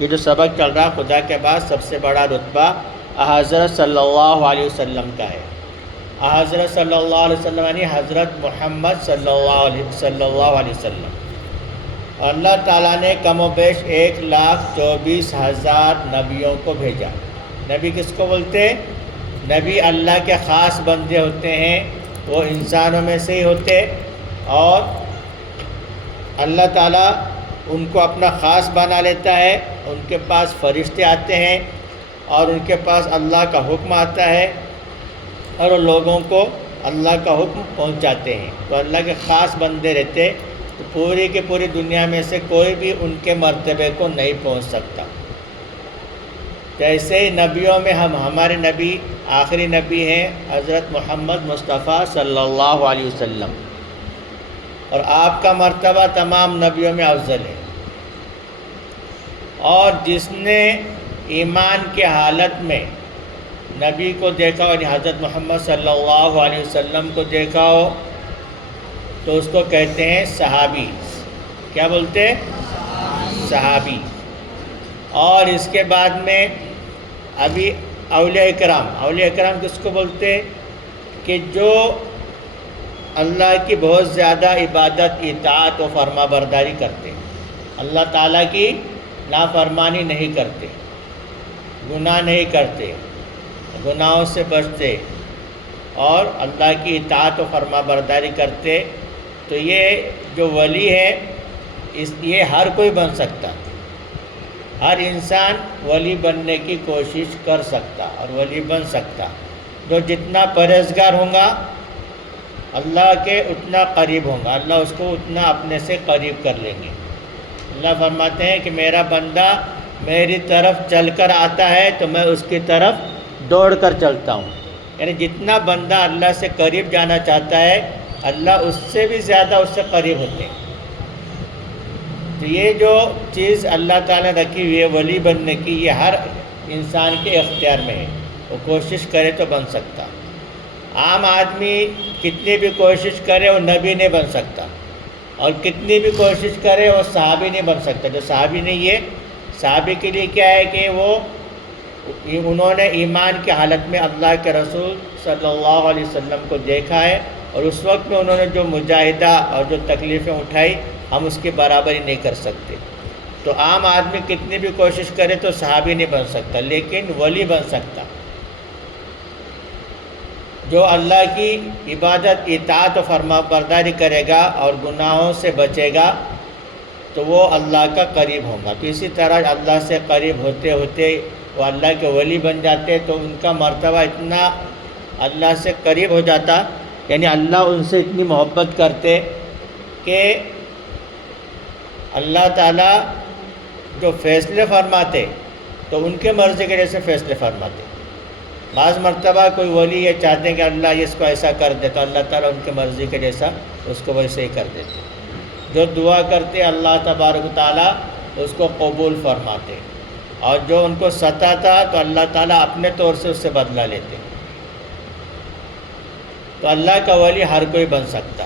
یہ جو سبق چل رہا خدا کے بعد سب سے بڑا رتبہ حضرت صلی اللہ علیہ وسلم کا ہے۔ حضرت صلی اللہ علیہ وسلم یعنی حضرت محمد صلی اللہ علیہ وسلم۔ اللہ تعالیٰ نے کم و بیش 1,24,000 نبیوں کو بھیجا۔ نبی کس کو بولتے ہیں؟ نبی اللہ کے خاص بندے ہوتے ہیں، وہ انسانوں میں سے ہی ہوتے، اور اللہ تعالیٰ ان کو اپنا خاص بنا لیتا ہے۔ ان کے پاس فرشتے آتے ہیں اور ان کے پاس اللہ کا حکم آتا ہے اور وہ لوگوں کو اللہ کا حکم پہنچاتے ہیں، تو اللہ کے خاص بندے رہتے، تو پوری کی پوری دنیا میں سے کوئی بھی ان کے مرتبے کو نہیں پہنچ سکتا۔ جیسے ہی نبیوں میں ہمارے نبی آخری نبی ہیں حضرت محمد مصطفیٰ صلی اللہ علیہ وسلم، اور آپ کا مرتبہ تمام نبیوں میں افضل ہے۔ اور جس نے ایمان کے حالت میں نبی کو دیکھا اور حضرت محمد صلی اللہ علیہ وسلم کو دیکھا ہو تو اس کو کہتے ہیں صحابی۔ کیا بولتے ہیں؟ صحابی۔ اور اس کے بعد میں ابھی اولیاء اکرام۔ اولیاء اکرام کس کو بولتے ہیں؟ کہ جو اللہ کی بہت زیادہ عبادت، اطاعت و فرما برداری کرتے، اللہ تعالیٰ کی نافرمانی نہیں کرتے، گناہ نہیں کرتے، گناہوں سے بچتے اور اللہ کی اطاعت و فرما برداری کرتے، تو یہ جو ولی ہے یہ ہر کوئی بن سکتا، ہر انسان ولی بننے کی کوشش کر سکتا اور ولی بن سکتا۔ جو جتنا پرہیزگار ہوگا اللہ کے اتنا قریب ہوگا، اللہ اس کو اتنا اپنے سے قریب کر لیں گے۔ اللہ فرماتے ہیں کہ میرا بندہ میری طرف چل کر آتا ہے تو میں اس کی طرف دوڑ کر چلتا ہوں، یعنی جتنا بندہ اللہ سے قریب جانا چاہتا ہے اللہ اس سے بھی زیادہ اس سے قریب ہوتے ہیں۔ تو یہ جو چیز اللہ تعالیٰ نے رکھی ہوئی ہے ولی بننے کی، یہ ہر انسان کے اختیار میں ہے، وہ کوشش کرے تو بن سکتا۔ عام آدمی کتنی بھی کوشش کرے وہ نبی نہیں بن سکتا، اور کتنی بھی کوشش کرے وہ صحابی نہیں بن سکتا۔ جو صحابی نہیں ہے، صحابی کے لیے کیا ہے کہ انہوں نے ایمان کی حالت میں اللہ کے رسول صلی اللہ علیہ وسلم کو دیکھا ہے، اور اس وقت میں انہوں نے جو مجاہدہ اور جو تکلیفیں اٹھائی ہم اس کی برابری نہیں کر سکتے۔ تو عام آدمی کتنی بھی کوشش کرے تو صحابی نہیں بن سکتا، لیکن ولی بن سکتا۔ جو اللہ کی عبادت، اطاعت و فرما برداری کرے گا اور گناہوں سے بچے گا تو وہ اللہ کا قریب ہوگا۔ تو اسی طرح اللہ سے قریب ہوتے ہوتے وہ اللہ کے ولی بن جاتے، تو ان کا مرتبہ اتنا اللہ سے قریب ہو جاتا، یعنی اللہ ان سے اتنی محبت کرتے کہ اللہ تعالیٰ جو فیصلے فرماتے تو ان کے مرضی کے جیسے فیصلے فرماتے۔ بعض مرتبہ کوئی ولی یہ چاہتے ہیں کہ اللہ اس کو ایسا کر دے تو اللہ تعالیٰ ان کے مرضی کے جیسا اس کو ویسے ہی کر دیتے۔ جو دعا کرتے اللہ تبارک و تعالیٰ اس کو قبول فرماتے، اور جو ان کو ستاتا تو اللہ تعالیٰ اپنے طور سے اس سے بدلہ لیتے۔ تو اللہ کا ولی ہر کوئی بن سکتا،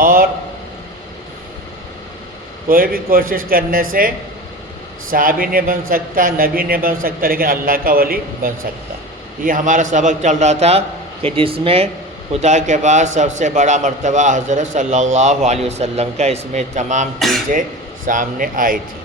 اور کوئی بھی کوشش کرنے سے صحابی نہیں بن سکتا، نبی نہیں بن سکتا، لیکن اللہ کا ولی بن سکتا۔ یہ ہمارا سبق چل رہا تھا کہ جس میں خدا کے بعد سب سے بڑا مرتبہ حضرت صلی اللہ علیہ وسلم کا، اس میں تمام چیزیں سامنے آئی تھی۔